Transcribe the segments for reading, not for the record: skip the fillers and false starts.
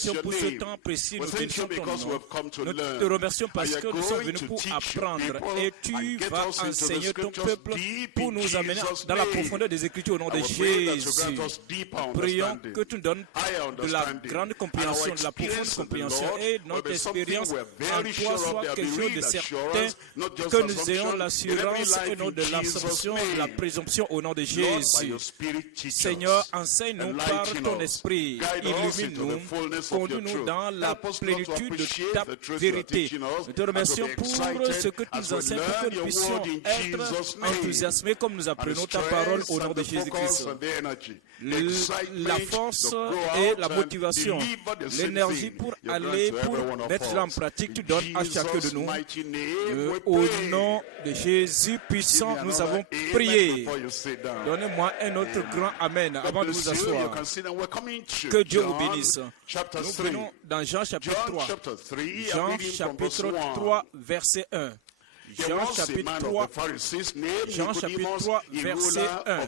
bénédiction pour ce temps précis. Nous bénissons ton nom. Nous te remercions parce que nous sommes venus pour apprendre et tu vas enseigner ton peuple pour nous amener dans la profondeur des Écritures au nom de Jésus. Prions que tu nous donnes de la grande compréhension, de la profonde compréhension et notre expérience en toi soit quelque chose de certain, que nous ayons l'assurance et non de l'absorption, de la présomption au nom de Jésus. Seigneur, enseigne-nous par ton esprit, illumine-nous, conduis-nous dans la plénitude de ta vérité. Nous te remercions pour ce que tu nous enseignes, pour que nous puissions être enthousiasmés comme nous apprenons ta parole au nom de Jésus-Christ. La force et la motivation, l'énergie pour aller, pour mettre cela en pratique, tu donnes à chacun de nous. Au nom de Jésus puissant, nous avons prié. Donnez-moi un autre grand Amen avant de vous asseoir. Que Dieu vous bénisse. Nous venons dans Jean chapitre 3. Jean chapitre 3, verset 1. Jean chapitre 3, verset 1.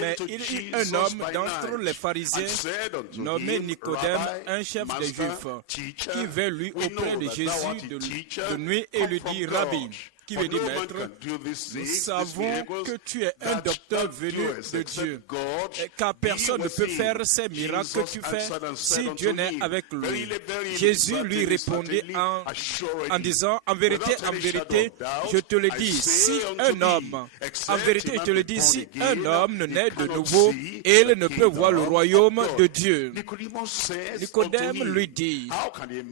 Mais il y eut un homme d'entre les pharisiens nommé Nicodème, un chef des Juifs, qui vint lui auprès de Jésus de nuit et lui dit, Rabbi, qui veut dire maître, nous savons que tu es un docteur venu de Dieu, car personne ne peut faire ces miracles que tu fais si Dieu n'est avec lui. Jésus lui répondit en disant, en vérité, je te le dis, si un homme, en vérité, je te le dis, si un homme ne naît de nouveau, il ne peut voir le royaume de Dieu. Nicodème lui dit,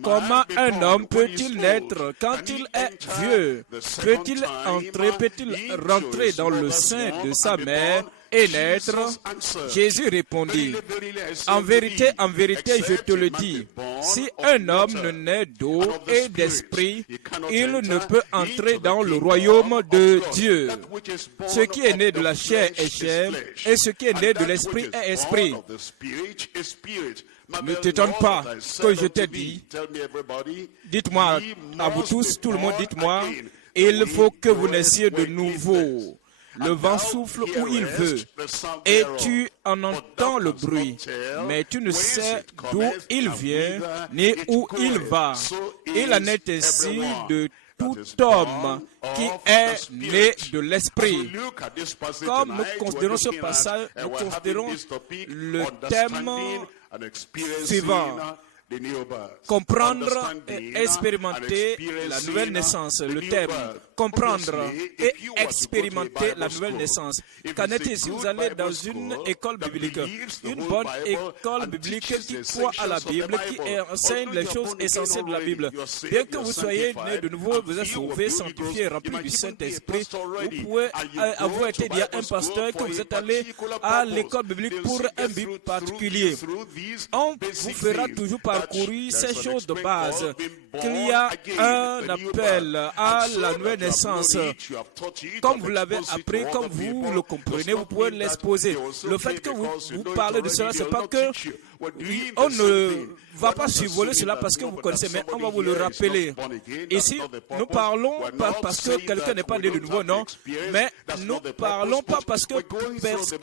comment un homme peut-il naître quand il est vieux? Peut-il rentrer dans le sein de sa mère et naître? Jésus répondit, en vérité, je te le dis, si un homme ne naît d'eau et d'esprit, il ne peut entrer dans le royaume de Dieu. Ce qui est né de la chair est chair, et ce qui est né de l'esprit est esprit. Ne t'étonne pas que je t'ai dit, dites-moi à vous tous, tout le monde, dites-moi, il faut que vous naissiez de nouveau. Le vent souffle où il veut, et tu en entends le bruit, mais tu ne sais d'où il vient, ni où il va. Il en est ainsi de tout homme qui est né de l'esprit. Comme nous considérons ce passage, nous considérons le thème suivant. Comprendre et expérimenter la nouvelle naissance, le thème. Comprendre et expérimenter la nouvelle naissance. Qu'en est-il si vous allez dans une école biblique, une bonne école biblique qui croit à la Bible, qui enseigne les choses essentielles de la Bible? Bien que vous soyez né de nouveau, vous êtes sauvé, sanctifié, rempli du Saint-Esprit, vous pouvez avoir été dit à un pasteur que vous êtes allé à l'école biblique pour un but particulier. On vous fera toujours parcourir ces choses de base. Qu'il y a un appel à la nouvelle naissance. Comme vous l'avez appris, comme vous le comprenez, vous pouvez l'exposer. Le fait que vous parlez de cela, c'est pas que on ne va pas survoler cela parce que vous connaissez, mais on va vous le rappeler. Ici, nous parlons pas parce que quelqu'un n'est pas né de nouveau, non, mais nous parlons pas parce que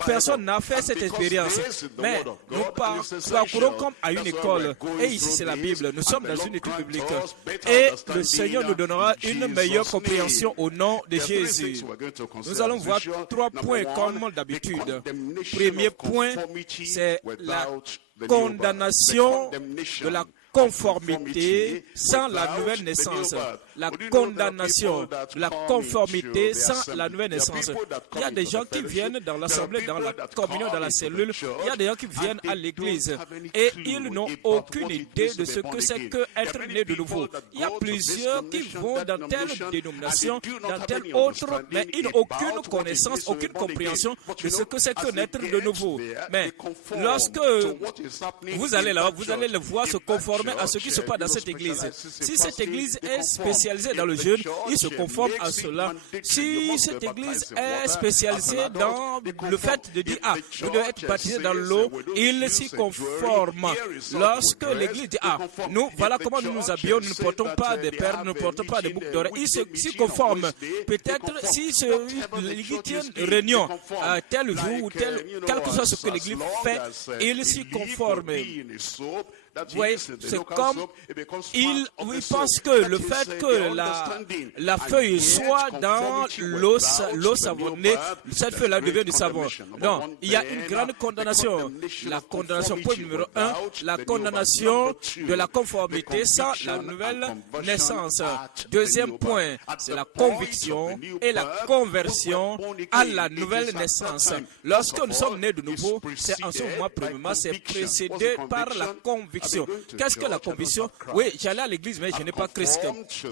personne n'a fait cette expérience, mais nous parcourons comme à une école. Et ici, c'est la Bible. Nous sommes dans une étude biblique. Et le Seigneur nous donnera une meilleure compréhension au nom de Jésus. Nous allons voir 3 points comme d'habitude. Premier point, c'est la condamnation de la conformité sans la nouvelle naissance. La condamnation de la conformité sans la nouvelle naissance. Il y a des gens qui viennent dans l'assemblée, dans la communion, dans la cellule. Il y a des gens qui viennent à l'église et ils n'ont aucune idée de ce que c'est qu'être né de nouveau. Il y a plusieurs qui vont dans telle dénomination, dans telle autre, mais ils n'ont aucune connaissance, aucune compréhension de ce que c'est que naître de nouveau. Mais lorsque vous allez là, vous allez le voir se conformer conformer à ce qui se passe dans cette église. Si cette église est spécialisée dans le jeûne, il se conforme à cela. Si cette église est spécialisée dans le fait de dire, vous devez être baptisé dans l'eau, il s'y conforme. Lorsque l'église dit, nous, voilà comment nous nous habillons, nous ne portons pas des perles, nous ne portons pas de boucles d'oreilles, il s'y conforme. Peut-être si l'église tient une réunion à tel jour ou quel que soit ce que l'église fait, il s'y conforme. Oui, c'est comme il pense que le fait que la feuille soit dans l'eau savonnée, cette feuille-là devient du savon. Non, il y a une grande condamnation. La condamnation, point numéro 1, la condamnation de la conformité sans la nouvelle naissance. Deuxième point, c'est la conviction et la conversion à la nouvelle naissance. Lorsque nous sommes nés de nouveau, c'est en ce moment, premièrement, c'est précédé par la conviction. Qu'est-ce que la conviction? Oui, j'allais à l'église, mais je n'ai pas Christ.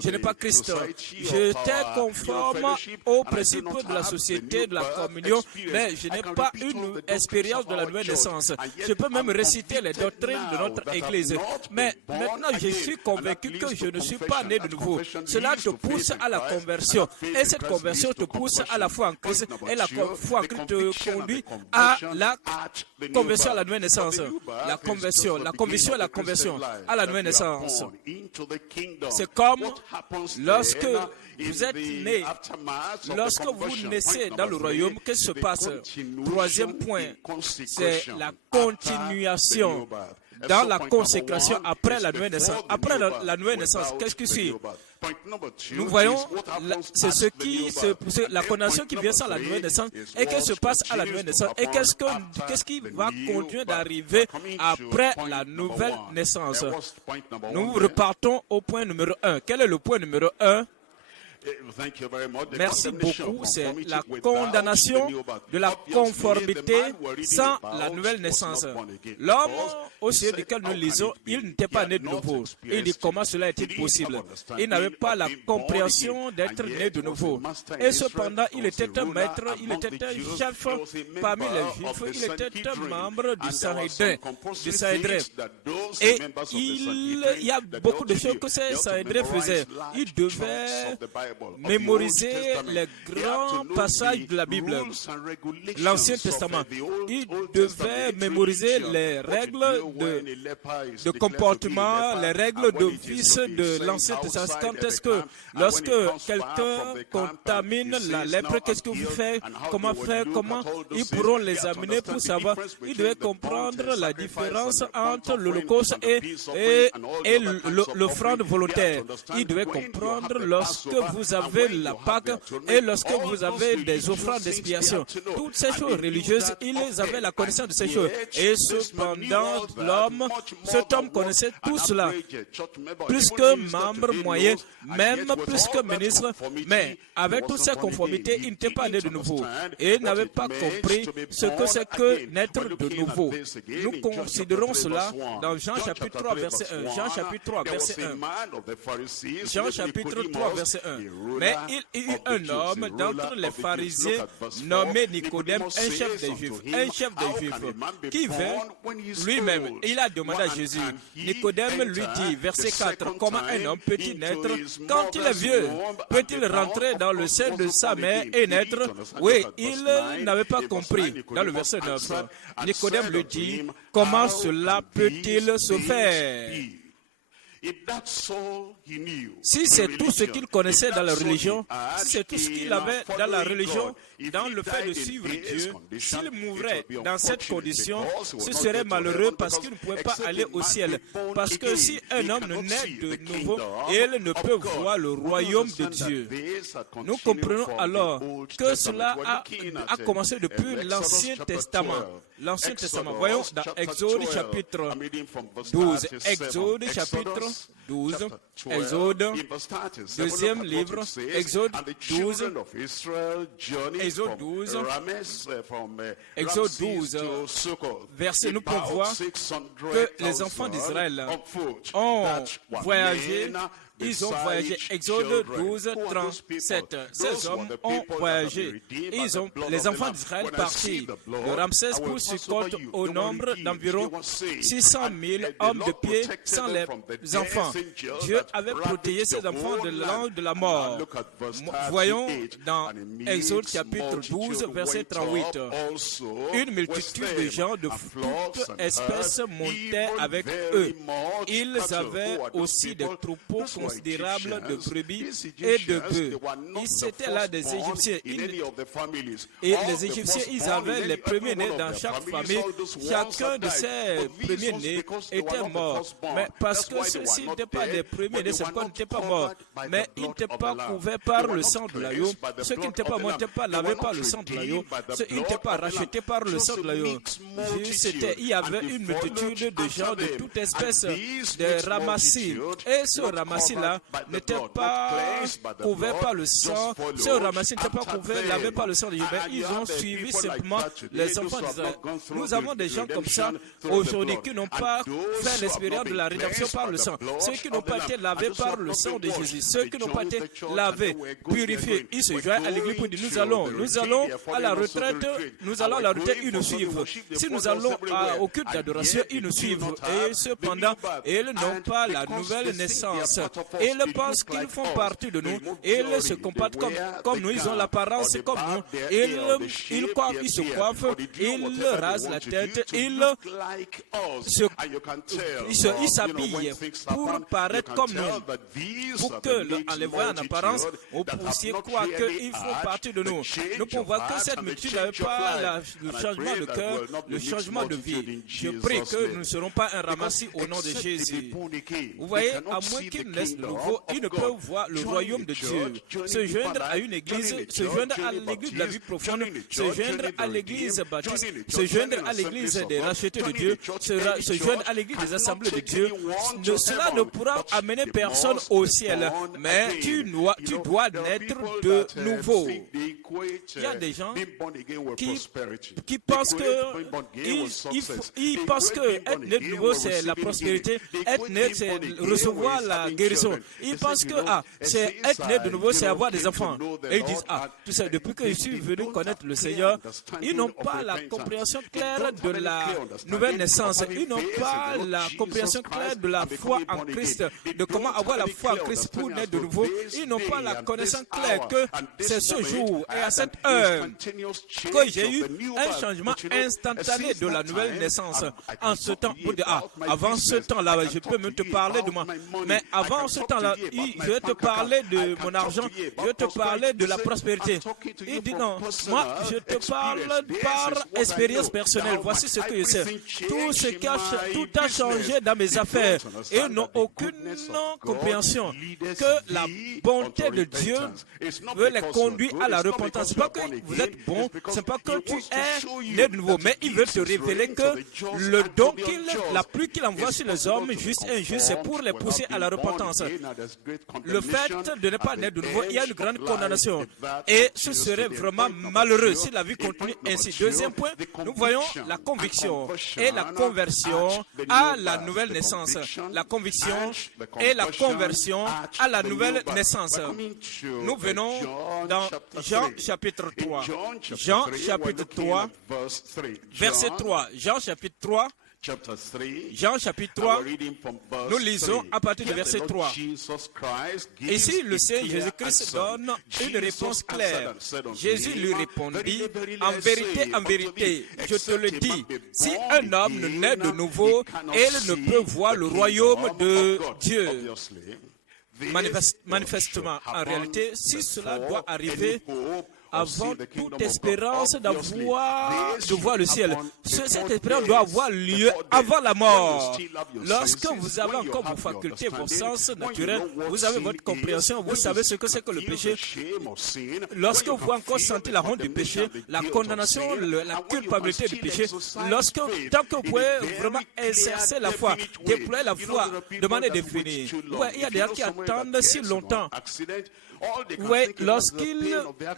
Je n'ai pas Christ. J'étais conforme aux principes de la société, de la communion, mais je n'ai pas une expérience de la nouvelle naissance. Je peux même réciter les doctrines de notre église. Mais maintenant, je suis convaincu que je ne suis pas né de nouveau. Cela te pousse à la conversion. Et cette conversion te pousse à la foi en Christ. Et la foi en Christ te conduit à la conversion à la nouvelle naissance. La conversion et la conversion à la nouvelle naissance. C'est comme lorsque vous êtes né, lorsque vous naissez dans le royaume, qu'est-ce qui se passe? Troisième point, c'est la continuation dans la consécration après la nouvelle naissance. Après la nouvelle naissance, qu'est-ce qui suit? Nous voyons, c'est la condamnation qui vient sans la nouvelle naissance et qu'est-ce qui se passe à la nouvelle naissance et qu'est-ce qui va continuer d'arriver après la nouvelle naissance. Nous repartons au point numéro 1. Quel est le point numéro 1? Merci beaucoup. C'est la condamnation de la conformité sans la nouvelle naissance. L'homme au sujet duquel nous lisons, il n'était pas né de nouveau. Il dit comment cela est-il possible? Il n'avait pas la compréhension d'être né de nouveau. Et cependant, il était un maître, il était un chef parmi les Juifs, il était un membre du Sanhédrin. Et il y a beaucoup de choses que ces Sanhédrins faisaient. Il devait mémoriser les grands passages de la Bible, l'Ancien Testament. Il devait mémoriser les règles de comportement, les règles d'office de l'Ancien Testament. Quand est-ce que, lorsque quelqu'un contamine la lèpre, qu'est-ce que vous faites? Comment ils pourront les amener pour savoir? Ils devaient comprendre la différence entre l'Holocauste et l'offrande volontaire. Ils devaient comprendre lorsque vous avez la Pâque et lorsque vous avez des offrandes d'expiation. Toutes ces choses religieuses, ils avaient la connaissance de ces choses. Et cependant, cet homme connaissait tout cela. Plus que membre moyen, même plus que ministre, mais avec toutes ces conformités, il n'était pas né de nouveau. Et il n'avait pas compris ce que c'est que naître de nouveau. Nous considérons cela dans Jean chapitre 3, verset 1. Jean chapitre 3, verset 1. Jean chapitre 3, verset 1. Mais il y eut un homme d'entre les pharisiens nommé Nicodème, un chef des Juifs, qui vint lui-même. Il a demandé à Jésus. Nicodème lui dit, verset 4, comment un homme peut-il naître quand il est vieux? Peut-il rentrer dans le sein de sa mère et naître? Oui, il n'avait pas compris. Dans le verset 9, Nicodème lui dit, comment cela peut-il se faire? Si c'est tout ce qu'il connaissait dans la religion, si c'est tout ce qu'il avait dans la religion, dans le fait de suivre Dieu, s'il mourrait dans cette condition, ce serait malheureux parce qu'il ne pouvait pas aller au ciel. Parce que si un homme ne naît de nouveau, il ne peut voir le royaume de Dieu. Nous comprenons alors que cela a commencé depuis l'Ancien Testament. L'Ancien Testament. Voyons dans Exode chapitre 12. Exode chapitre 12. Exode, deuxième livre, Exode 12. Exode 12. Exode 12. Verset, nous pouvons voir que les enfants d'Israël ont voyagé ils ont voyagé. Exode 12, 37. Ces hommes ont voyagé. Les enfants d'Israël partis de Ramsès pour Sukkot au nombre d'environ 600 000 hommes de pied sans les enfants. Dieu avait protégé ces enfants de la langue de la mort. Voyons dans Exode chapitre 12, verset 38. Une multitude de gens de toute espèce montaient avec eux. Ils avaient aussi des troupeaux considérables de brebis et de bœufs. C'étaient là des Égyptiens. Et les Égyptiens, ils avaient les premiers-nés dans chaque famille. Chacun de ces premiers-nés était mort. Mais parce que ceux-ci n'étaient pas des premiers-nés, c'est pourquoi ils n'étaient pas morts. Mais ils n'étaient pas couverts par le sang de l'agneau. Ceux qui n'étaient pas morts n'étaient pas lavés par le sang de l'agneau. Ceux qui n'étaient pas rachetés par le sang de l'agneau. Il y avait une multitude de gens de toute espèce de ramassis. Et ce ramassis-là n'était pas couvert par le sang. Ce ramassis n'était pas couvert, lavé par le sang de Dieu. Ils ont suivi simplement les enfants d'Israël. Nous avons des gens comme ça aujourd'hui qui n'ont pas fait l'expérience de la rédemption par le sang. Ceux qui n'ont pas été lavés par le sang de Jésus. Ceux qui n'ont pas été lavés, purifiés. Ils se joignent à l'église pour dire nous allons à la retraite, ils nous suivent. Si nous allons au culte d'adoration, ils nous suivent. Et cependant, ils n'ont pas la nouvelle naissance. Ils pensent qu'ils font partie de nous. Ils se comportent comme nous. Ils ont l'apparence comme nous. Ils se coiffent. Ils rasent la tête. Ils s'habillent pour paraître comme nous. Pour que, en les voyant en apparence, vous puissiez croire qu'ils font partie de nous. Nous pouvons voir que cette multitude n'avait pas le changement de cœur, le changement de vie. Je prie que nous ne serons pas un ramassis au nom de Jésus. Vous voyez, à moins qu'ils naissent de nouveau, ils ne peuvent voir le royaume de Dieu. Se joindre à une église, se joindre à l'église de la vie profonde, se joindre à l'église baptiste, se joindre à l'église des rachetés de Dieu, se joindre à l'église des assemblées de Dieu. Cela ne pourra amener personne au ciel, mais tu dois naître de nouveau. Il y a des gens qui pensent que être né de nouveau c'est la prospérité, être né c'est recevoir la guérison. Ils pensent que être né de nouveau c'est avoir des enfants. Et ils disent tout ça depuis que je suis venu connaître le Seigneur, ils n'ont pas la compréhension claire de la nouvelle naissance. Ils n'ont pas la compréhension claire de la foi en Christ, de comment avoir la foi en Christ pour naître de nouveau. Ils n'ont pas la connaissance claire que c'est ce jour et à cette heure que j'ai eu un changement instantané de la nouvelle naissance. En ce temps, pour dire, avant ce temps-là, je peux même te parler de moi. Mais avant ce temps-là, je vais te parler de mon argent, je vais te parler de la prospérité. Il dit non, moi je te parle par expérience personnelle. Voici ce que je sais. Tout a changé dans mes affaires et ils n'ont aucune compréhension que la bonté de Dieu veut les conduire à la repentance. C'est pas que vous êtes bon, c'est pas que tu es né de nouveau, mais il veut te révéler que le don la pluie qu'il envoie sur les hommes, justes et injustes, c'est pour les pousser à la repentance. Le fait de ne pas naître de nouveau, il y a une grande condamnation. Et ce serait vraiment malheureux si la vie continue ainsi. Deuxième point, nous voyons la conviction et la conversion à la nouvelle naissance. La conviction et la conversion à la nouvelle naissance. Nous venons dans Jean chapitre 3. Jean chapitre 3, verset 3. Jean chapitre 3. Jean chapitre 3, nous lisons à partir du verset 3. Ici, le Seigneur Jésus-Christ donne une réponse claire. Jésus lui répondit, en vérité, je te le dis, si un homme ne naît de nouveau, il ne peut voir le royaume de Dieu. Manifestement, en réalité, si cela doit arriver, avant toute espérance de voir le ciel. Cette espérance doit avoir lieu avant la mort. Lorsque vous avez encore vos facultés, vos sens naturels, vous avez votre compréhension, vous savez ce que c'est que le péché. Lorsque vous encore sentez la honte du péché, la condamnation, la culpabilité du péché, tant que vous pouvez vraiment exercer la foi, déployer la foi de manière définie. Ouais, il y a des gens qui attendent si longtemps. Oui,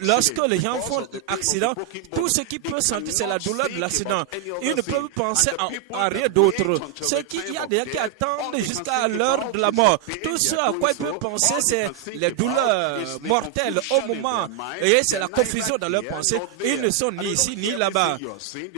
lorsque lorsque les gens font accident, tout ce qu'ils peuvent sentir, c'est la douleur de l'accident. Ils ne peuvent penser à rien d'autre. Il y a des gens qui attendent jusqu'à l'heure de la mort. Tout ce à quoi ils peuvent penser, c'est les douleurs mortelles au moment. Et c'est la confusion dans leurs pensées. Ils ne sont ni ici ni là-bas.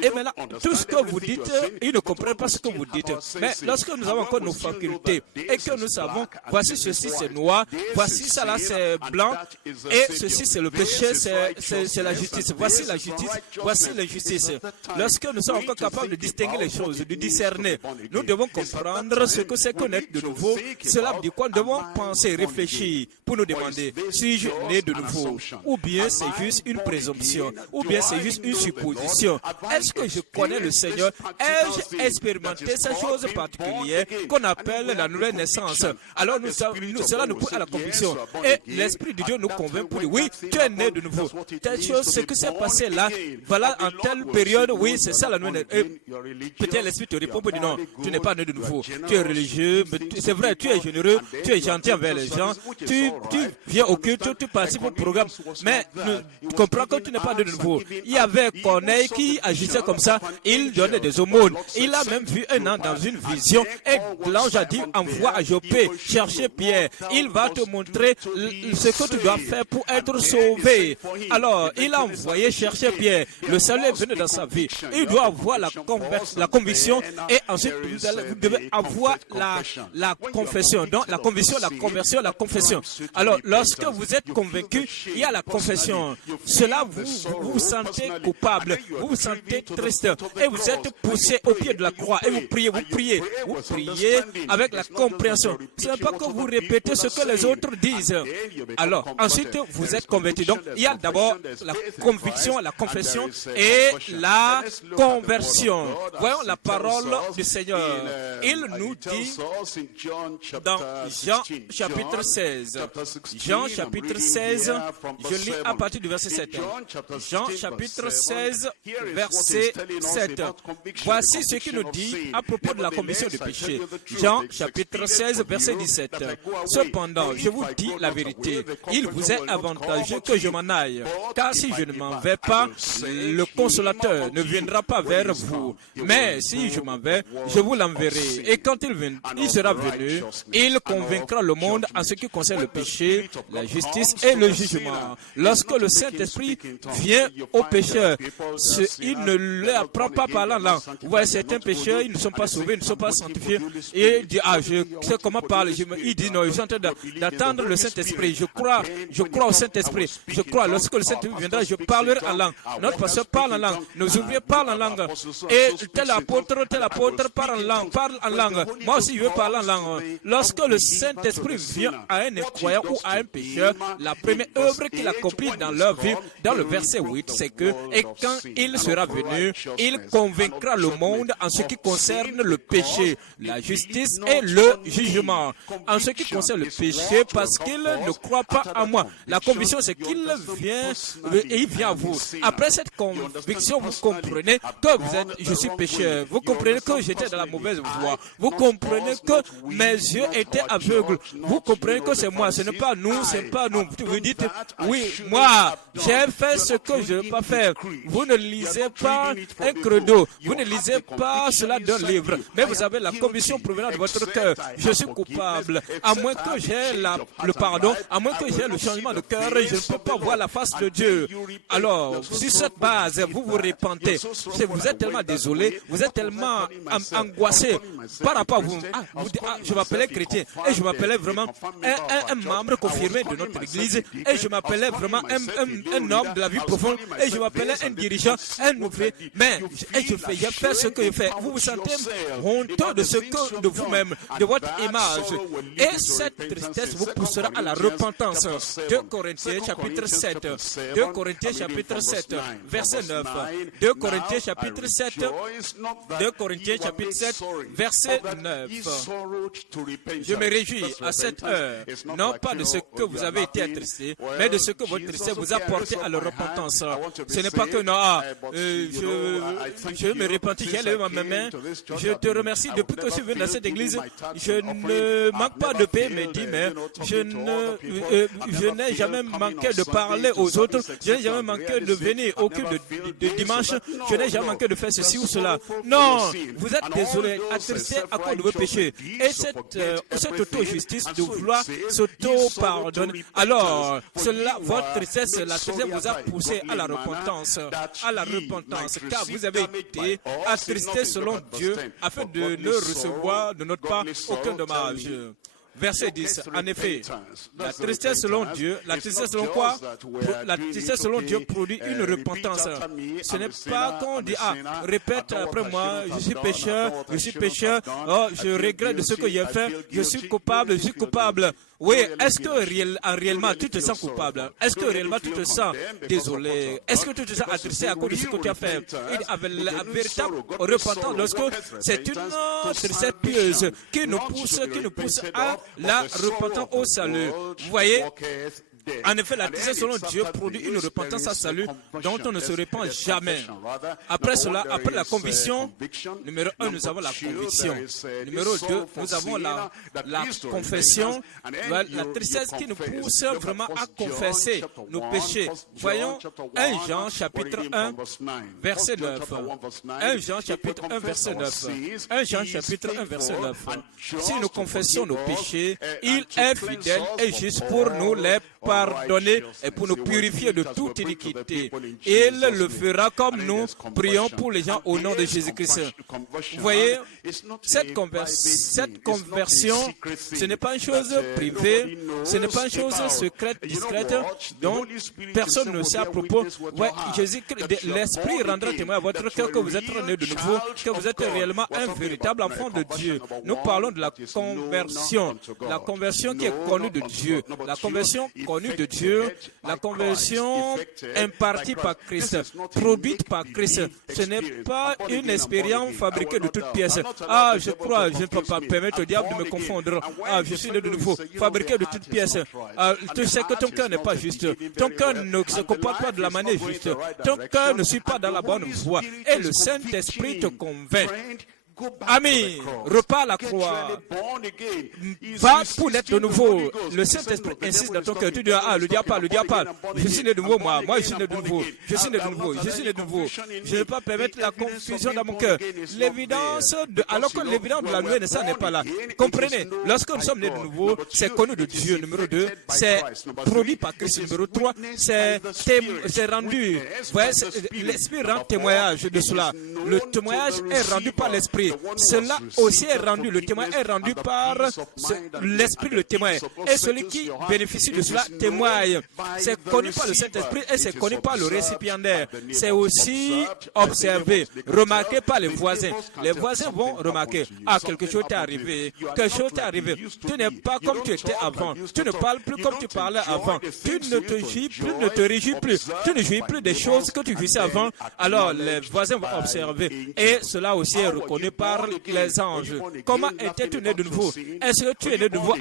Et maintenant, tout ce que vous dites, ils ne comprennent pas ce que vous dites. Mais lorsque nous avons encore nos facultés et que nous savons, voici ceci c'est noir, voici ça là c'est blanc, et ceci c'est le péché, c'est la justice. Voici la justice, voici l'injustice. Lorsque nous sommes encore capables de distinguer les choses, de discerner, nous devons comprendre ce que c'est connaître de nouveau. Cela veut dire quoi? Nous devons penser, réfléchir pour nous demander, suis-je né de nouveau? Ou bien c'est juste une présomption? Ou bien c'est juste une supposition? Est-ce que je connais le Seigneur? Ai-je expérimenté cette chose particulière qu'on appelle la nouvelle naissance? Alors cela nous pousse à la conviction. Et l'Esprit de Dieu nous convainc pour dire, oui, tu es né de nouveau. Telle chose, ce que s'est passé là, voilà, en telle période, oui, c'est ça la nouvelle naissance. Peut-être l'Esprit te répond pour dire, non, tu n'es pas né de nouveau. Tu es religieux, c'est vrai, tu es généreux, tu es gentil envers les gens, tu viens au culte, tu participes au programme, mais comprends que tu n'es pas né de nouveau. Il y avait Corneille qui agissait comme ça, il donnait des aumônes. Il a même vu un an dans une vision, et l'ange a dit, envoie à Joppé, chercher Pierre. Il va te montrer ce que tu dois faire pour être sauvé. Alors, il a envoyé chercher Pierre. Le salut est venu dans sa vie. Il doit avoir la conviction, et ensuite, vous devez avoir la confession. Donc, la conviction, la conversion, la confession. Alors, lorsque vous êtes convaincu, il y a la confession. Cela, vous vous sentez coupable, vous vous sentez triste, et vous êtes poussé au pied de la croix, et vous priez avec la compréhension. Ce n'est pas que vous répétez ce que les autres disent. Alors, ensuite, vous êtes converti. Donc, il y a d'abord la conviction, la confession et la conversion. Voyons la parole du Seigneur. Il nous dit dans Jean chapitre 16. Jean chapitre 16, je lis à partir du verset 7. Jean chapitre 16, verset 7. Voici ce qu'il nous dit à propos de la commission du péché. Jean chapitre 16, verset 17. Cependant, je vous dis la vérité, il vous est avantageux que je m'en aille, car si je ne m'en vais pas, le consolateur ne viendra pas vers vous. Mais si je m'en vais, je vous l'enverrai. Et quand il sera venu, il convaincra le monde en ce qui concerne le péché, la justice et le jugement. Lorsque le Saint-Esprit vient aux pécheurs, il ne leur apprend pas parlant là. Vous voyez, certains pécheurs, ils ne sont pas sauvés, ils ne sont pas sanctifiés. Et il dit, je sais comment parler. Il dit, non, je suis en train d'attendre le Saint-Esprit. Je crois au Saint-Esprit. Je crois, lorsque le Saint-Esprit viendra, je parlerai en langue. Notre pasteur parle en langue. Nos ouvriers parlent en langue. Et tel apôtre parle en langue. Moi aussi, je veux parler en langue. Lorsque le Saint-Esprit vient à un incroyant ou à un pécheur, la première œuvre qu'il accomplit dans leur vie, dans le verset 8, c'est que, et quand il sera venu, il convaincra le monde en ce qui concerne le péché, la justice et le jugement. En ce qui concerne le péché, parce qu'il ne croit pas à moi. La conviction, c'est qu'il vient et il vient à vous. Après cette conviction, vous comprenez que je suis pécheur. Vous comprenez que j'étais dans la mauvaise voie. Vous comprenez que mes yeux étaient aveugles. Vous comprenez que c'est moi. Ce n'est pas nous, c'est pas nous. Vous dites, oui, moi, j'ai fait ce que je ne veux pas faire. Vous ne lisez pas un credo. Vous ne lisez pas cela d'un livre. Mais vous avez la conviction provenant de votre cœur. Je suis coupable. À moins que j'ai le pardon, à moins que j'ai le changement de cœur, je ne peux pas voir la face de Dieu. Alors, sur cette base, vous vous repentez. Vous êtes tellement désolé, vous êtes tellement angoissé par rapport à vous. Je m'appelais chrétien et je m'appelais vraiment un membre confirmé de notre église et je m'appelais vraiment un homme de la vie profonde et je m'appelais un dirigeant, un ouvrier. Mais j'ai fait ce que je fais. Vous vous sentez honteux de vous-même, de votre image. Et cette tristesse vous poussera à la repentance. 2 Corinthiens chapitre 7. 2 Corinthiens chapitre 7, verset 9. 2 Corinthiens chapitre 7. 2 Corinthiens chapitre 7, verset 9. Je me réjouis à cette heure, non pas de ce que vous avez été attristé, mais de ce que votre tristesse vous a porté à la repentance. Ce n'est pas que non, je me repentis, j'ai levé ma main. Je te remercie depuis que je suis venu dans cette église. Je ne manque pas de paix, mes dîmes. Je n'ai jamais manqué de parler aux aux autres. Je n'ai jamais manqué de venir au culte de dimanche. Je n'ai jamais manqué de faire ceci ou cela. Non, vous êtes désolé, attristé à cause de vos péchés. Et cette auto-justice de vouloir s'auto-pardonner. Alors, votre tristesse, la tristesse vous a poussé à la repentance. Car vous avez été attristé selon Dieu afin de ne recevoir de notre part aucun dommage. Verset 10. En effet, la tristesse selon Dieu, la tristesse selon quoi? La tristesse selon Dieu produit une repentance. Ce n'est pas qu'on dit, répète après moi, je suis pécheur, oh, je regrette de ce que j'ai fait, je suis coupable. Oui, est-ce que réellement tu te sens coupable? Est-ce que réellement tu te sens désolé? Est-ce que tu te sens attristé à cause de ce que tu as fait? Et avec la véritable repentance, lorsque c'est une tristesse pieuse qui nous pousse à la repentance au salut. Vous voyez? En effet, la tristesse selon Dieu produit une repentance à salut dont on ne se repent jamais. Après cela, après la conviction, numéro 1, nous avons la conviction. Numéro 2, nous avons la confession. La tristesse qui nous pousse vraiment à confesser nos péchés. Voyons 1 Jean chapitre 1, verset 9. 1 Jean chapitre 1, verset 9. 1 Jean chapitre 1, verset 9. Si nous confessons nos péchés, il est fidèle et juste pour nous les pardonner et pour nous purifier de toute iniquité. Il le fera comme nous prions pour les gens au nom de Jésus-Christ. Vous voyez, cette conversion, ce n'est pas une chose privée, ce n'est pas une chose secrète, discrète, dont personne ne sait à propos. Ouais, l'Esprit rendra témoin à votre cœur que vous êtes né de nouveau, que vous êtes réellement un véritable enfant de Dieu. Nous parlons de la conversion qui est connue de Dieu, la conversion connue de Dieu, la conversion impartie par Christ, produite par Christ. Ce n'est pas une expérience fabriquée de toutes pièces. Je crois, je ne peux pas permettre au diable de me confondre. Je suis né de nouveau, fabriqué de toutes pièces. Tu sais que ton cœur n'est pas juste. Ton cœur ne se comporte pas de la manière juste. Ton cœur ne suit pas dans la bonne voie. Et le Saint-Esprit te convainc. Amis, repars à la croix. Va pour l'être de nouveau. Le Saint-Esprit insiste dans ton cœur. Tu dis, le diable parle. Je suis né de nouveau, moi je suis né de nouveau. Je suis né de nouveau. Je ne vais pas permettre la confusion dans mon cœur. L'évidence, alors que l'évidence de la nouvelle naissance n'est pas là. Comprenez, lorsque nous sommes nés de nouveau, c'est connu de Dieu. Numéro 2, c'est produit par Christ. Numéro 3, c'est rendu. Voyez, l'Esprit rend témoignage de cela. Le témoignage est rendu par l'Esprit. Cela aussi est rendu, le témoin est rendu par l'Esprit, le témoin. Et celui qui bénéficie de cela témoigne. C'est connu par le Saint-Esprit et c'est connu par le récipiendaire. C'est aussi observé, remarqué par les voisins. Les voisins vont remarquer, quelque chose t'est arrivé. Quelque chose t'est arrivé. Tu n'es pas comme tu étais avant. Tu ne parles plus comme tu parlais avant. Tu ne te jouis plus, ne te réjouis plus. Tu ne jouis plus des choses que tu jouissais avant. Alors les voisins vont observer. Et cela aussi est reconnu par les anges. Comment étais-tu né de nouveau? Est-ce que tu es né de nouveau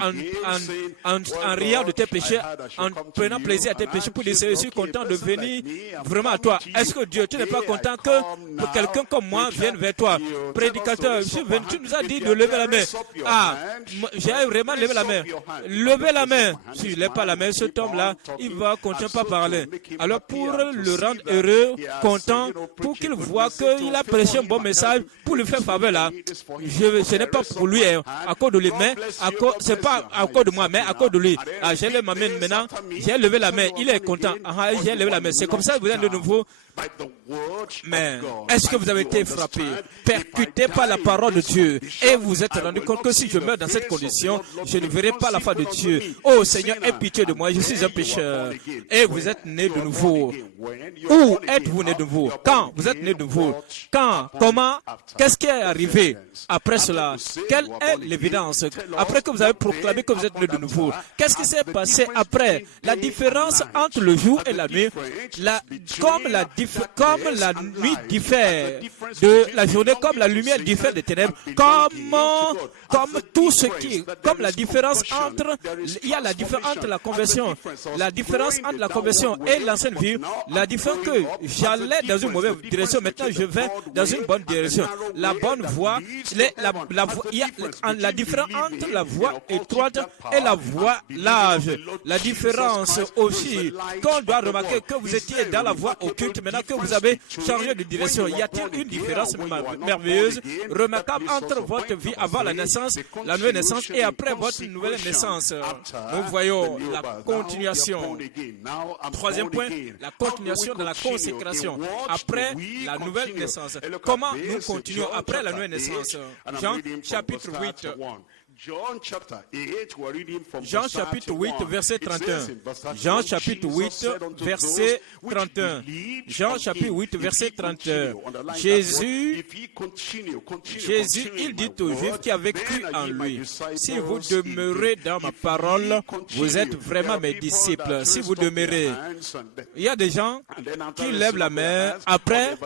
en riant de tes péchés, en prenant plaisir à tes péchés pour dire je suis content de venir vraiment à toi? Est-ce que Dieu, tu n'es pas content que quelqu'un comme moi vienne vers toi? Prédicateur, tu nous as dit de lever la main. J'ai vraiment levé la main. Levez la main. Si il n'est pas la main, cet homme-là, il va continuer pas parler. Alors pour le rendre heureux, content, pour qu'il voit qu'il a prêché un bon message, pour lui faire faveur là, ce n'est pas pour lui, à cause de lui, mais c'est pas à cause de moi, mais à cause de lui. J'ai levé ma main maintenant, j'ai levé la main, il est content. J'ai levé la main. C'est comme ça que vous êtes de nouveau. Mais est-ce que vous avez été frappé, percuté par la parole de Dieu et vous vous êtes rendu compte que si je meurs dans cette condition, je ne verrai pas la face de Dieu? Oh Seigneur, aie pitié de moi, je suis un pécheur. Et vous êtes né de nouveau. Où êtes-vous né de nouveau? Quand vous êtes né de nouveau? Quand? Comment? Qu'est-ce qui est arrivé après cela? Quelle est l'évidence? Après que vous avez proclamé que vous êtes né de nouveau, qu'est-ce qui s'est passé après? La différence entre le jour et la nuit, comme la nuit diffère de la journée, comme la lumière diffère des ténèbres, comme tout ce qui, comme la différence entre, il y a la différence entre la conversion et l'ancienne vie, la différence que j'allais dans une mauvaise direction, maintenant je vais dans une bonne direction. La bonne bonne voie. Il y a la différence entre la voie étroite et la voie large. La différence aussi, qu'on doit remarquer que vous étiez dans la voie occulte, maintenant que vous avez changé de direction. Y a-t-il une différence merveilleuse, remarquable entre votre vie avant la naissance, la nouvelle naissance, et après votre nouvelle naissance? Nous voyons la continuation. Troisième point, la continuation de la consécration après la nouvelle naissance. Comment nous continuons après la nouvelle naissance? Jean chapitre 8. Jean chapitre 8, verset 31. Jean chapitre 8, verset 31. Jean chapitre 8, verset 31. Jésus, il dit aux Juifs qui avaient cru en lui, si vous demeurez dans ma parole, vous êtes vraiment mes disciples. Si vous demeurez. Il y a des gens qui lèvent la main après,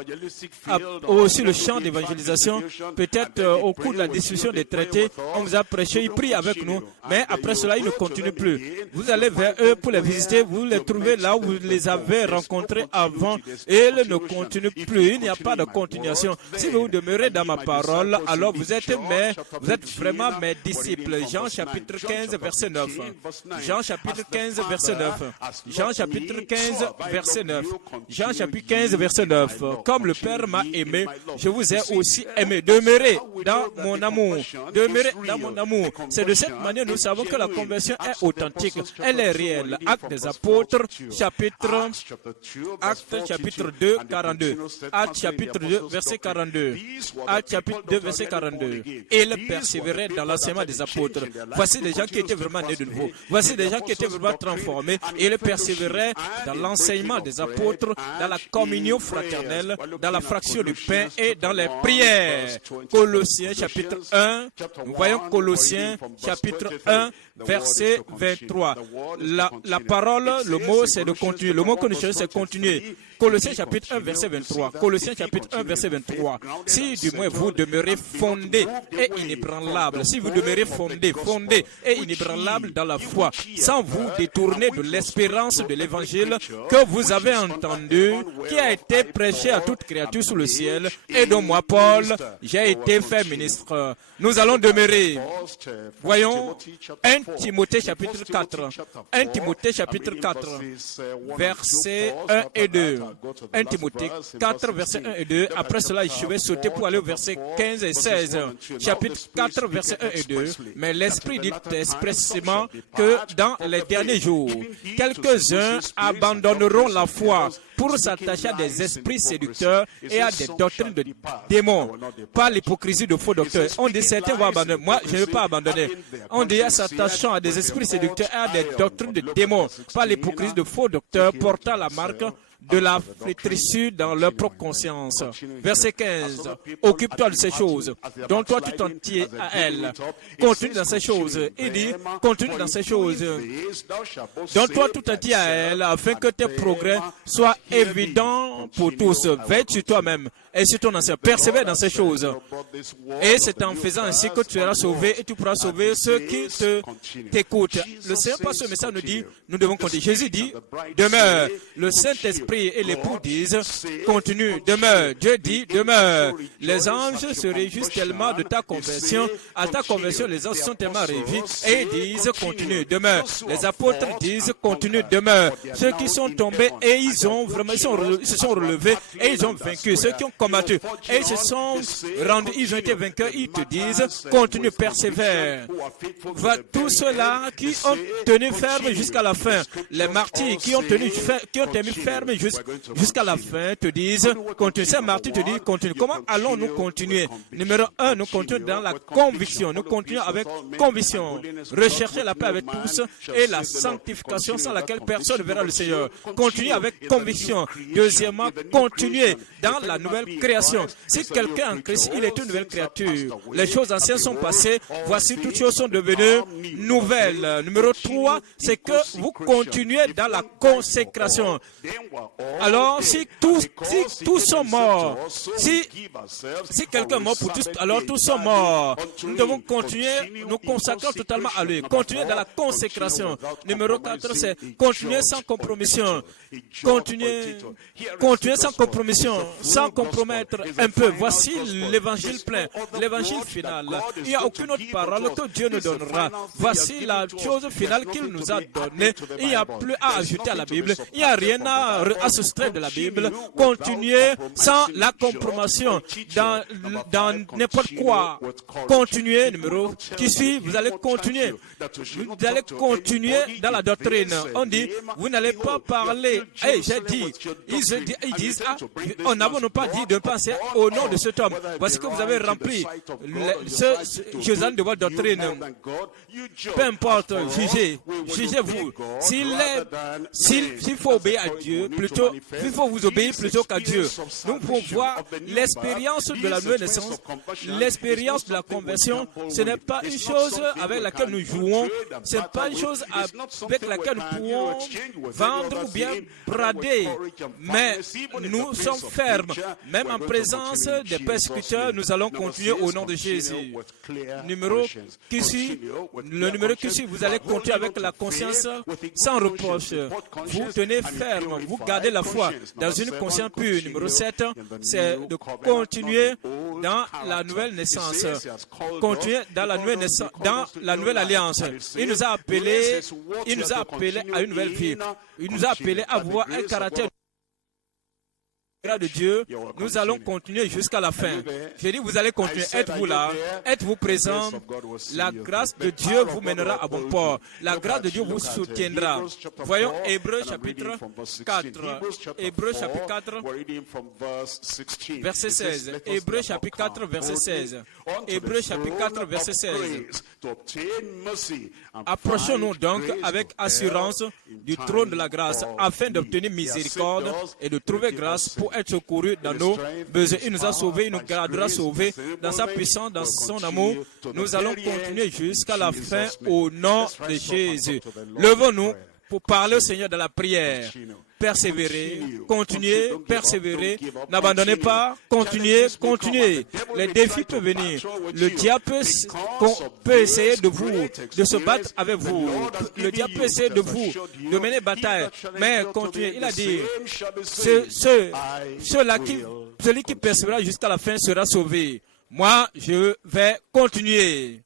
aussi le chant d'évangélisation, peut-être au cours de la discussion des traités, on vous a prêché, ils prient avec nous, mais après cela, ils ne continuent plus. Vous allez vers eux pour les visiter, vous les trouvez là où vous les avez rencontrés avant, et ils ne continuent plus. Il n'y a pas de continuation. Si vous demeurez dans ma parole, alors vous êtes vraiment mes disciples. Jean chapitre 15, verset 9. Jean chapitre 15, verset 9. Jean chapitre 15, verset 9. Jean chapitre 15, verset 9. Comme le Père m'a aimé, je vous ai aussi aimé. Demeurez dans mon amour. Demeurez dans mon amour. C'est de cette manière que nous savons que la conversion est authentique. Elle est réelle. Actes des apôtres, chapitre 2, 42. Actes chapitre 2, verset 42. Actes chapitre 2, verset 42. Et ils persévéraient dans l'enseignement des apôtres. Voici des gens qui étaient vraiment nés de nouveau. Voici des gens qui étaient vraiment transformés. Et ils persévéraient dans l'enseignement des apôtres, dans la communion fraternelle, dans la fraction du pain et dans les prières. Colossiens chapitre 1. Nous voyons Colossiens chapitre 1, verset 23. La parole, le mot, c'est de continuer. Le mot que nous cherchons, c'est continuer. Colossiens chapitre 1, verset 23. Colossiens chapitre 1, verset 23. Si du moins vous demeurez fondés et inébranlables, si vous demeurez fondés et inébranlables dans la foi, sans vous détourner de l'espérance de l'évangile que vous avez entendu, qui a été prêché à toute créature sous le ciel, et dont moi, Paul, j'ai été fait ministre. Nous allons demeurer. Voyons 1 Timothée chapitre 4. 1 Timothée chapitre 4, versets 1 et 2. 1 Timothée 4, versets 1 et 2. Après cela, je vais sauter pour aller au verset 15 et 16. Chapitre 4, versets 1 et 2. Mais l'Esprit dit expressément que dans les derniers jours, quelques-uns abandonneront la foi pour s'attacher à des esprits séducteurs et à des doctrines de démons, par l'hypocrisie de faux docteurs. On dit certains vont abandonner. Moi, je ne veux pas abandonner. On dit à s'attachant à des esprits séducteurs et à des doctrines de démons, par l'hypocrisie de faux docteurs portant la marque de la flétrissure dans leur propre conscience. Verset 15. Occupe-toi de ces choses, dont toi tu t'en tiens à elles. Continue dans ces choses. Il dit, continue dans ces choses, dont toi tu t'en tiens à elles, afin que tes progrès soient évidents pour tous. Veille sur toi-même et sur ton ancien. Persévère dans ces choses. Et c'est en faisant ainsi que tu seras sauvé et tu pourras sauver ceux qui t'écoutent. Le Seigneur, par ce message, nous dit, nous devons continuer. Jésus dit, demeure. Le Saint-Esprit et l'époux disent, continue, demeure. Dieu dit, demeure. Les anges se réjouissent tellement de ta conversion. À ta conversion, les anges sont tellement réjouis et ils disent, continue, demeure. Les apôtres disent, continue, demeure. Ceux qui sont tombés et ils se sont relevés et ils ont vaincu. Ceux qui ont combattu et ils se sont rendus, ils ont été vainqueurs, ils te disent, continue, persévère. Va tous ceux-là qui ont tenu ferme jusqu'à la fin, les martyrs qui ont tenu ferme jusqu'à la fin, te disent, continue. Ces martyrs te disent, continue. Comment allons-nous continuer? Numéro 1, nous continuons dans la conviction. Nous continuons avec conviction. Rechercher la paix avec tous et la sanctification sans laquelle personne ne verra le Seigneur. Continuer avec conviction. Deuxièmement, continuer dans la nouvelle création. Si quelqu'un en Christ, il est une nouvelle créature. Les choses anciennes sont passées. Voici, toutes choses sont devenues nouvelles. Numéro 3, c'est que vous continuez dans la consécration. Alors, si tous sont morts, si quelqu'un est mort pour tous, alors tous sont morts. Nous devons continuer, nous consacrer totalement à lui. Continuer dans la consécration. Numéro 4, c'est continuer sans compromission. Continuer sans compromission, sans compromettre un peu. Voici l'évangile plein, l'évangile final. Il n'y a aucune autre parole que Dieu nous donnera. Voici la chose finale qu'il nous a donnée. Il n'y a plus à ajouter à la Bible. Il n'y a rien à soustraire de la Bible. Continuez sans la compromission dans n'importe quoi. Continuez, numéro qui suit, vous allez continuer. Vous allez continuer dans la doctrine. On dit, vous n'allez pas parler. Hey, j'ai dit, ils disent, on n'a pas dit de penser au nom de cet homme. Voici que vous avez rempli ce de votre doctrine. Peu importe, jugez-vous. S'il faut obéir à Dieu, plutôt, il faut vous obéir plutôt qu'à Dieu. Nous pouvons voir l'expérience de la nouvelle naissance, l'expérience de la conversion. Ce n'est pas une chose avec laquelle nous jouons, ce n'est pas une chose avec laquelle nous pouvons vendre ou bien brader, mais nous sommes fermes. Même en présence des persécuteurs, nous allons continuer au nom de Jésus. Le numéro qui suit, vous allez continuer avec la conscience sans reproche. Vous tenez ferme, vous gardez la foi dans une conscience pure. Numéro 7, c'est de continuer dans la nouvelle naissance. Continuer dans la nouvelle naissance, dans la nouvelle alliance. Il nous a appelés à une nouvelle vie. Il nous a appelés à avoir un caractère de Dieu. Nous allons continuer jusqu'à la fin. J'ai dit, vous allez continuer. Êtes-vous là? Êtes-vous présent? La grâce de Dieu vous mènera à bon port. La grâce de Dieu vous soutiendra. Voyons Hébreux chapitre 4. Hébreux chapitre 4, verset 16. Hébreux chapitre 4, verset 16. Hébreux chapitre 4, verset 16. Approchons-nous donc avec assurance du trône de la grâce afin d'obtenir miséricorde et de trouver grâce pour être secouru dans nos besoins. Il nous a sauvés, il nous gardera sauvés dans sa puissance, dans son amour. Nous allons continuer jusqu'à la fin au nom de Jésus. Levons-nous pour parler au Seigneur de la prière. Persévérer, continuez, persévérer, n'abandonnez pas, continuez. Les défis peuvent venir. Le diable peut essayer de se battre avec vous. Le diable peut essayer de mener bataille. Mais continuez. Il a dit, celui qui persévérera jusqu'à la fin sera sauvé. Moi, je vais continuer.